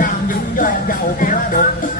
อย่างหญิงยอดเยาวราช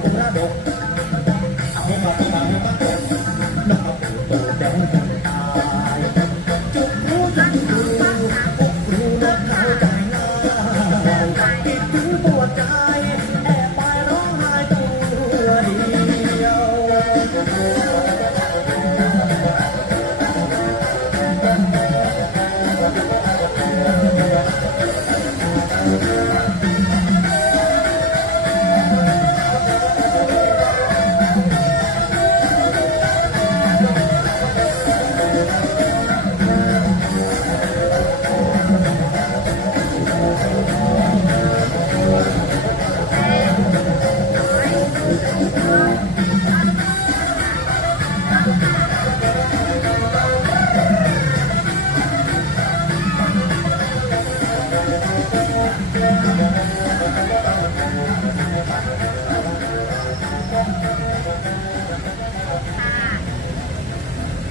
quebrada.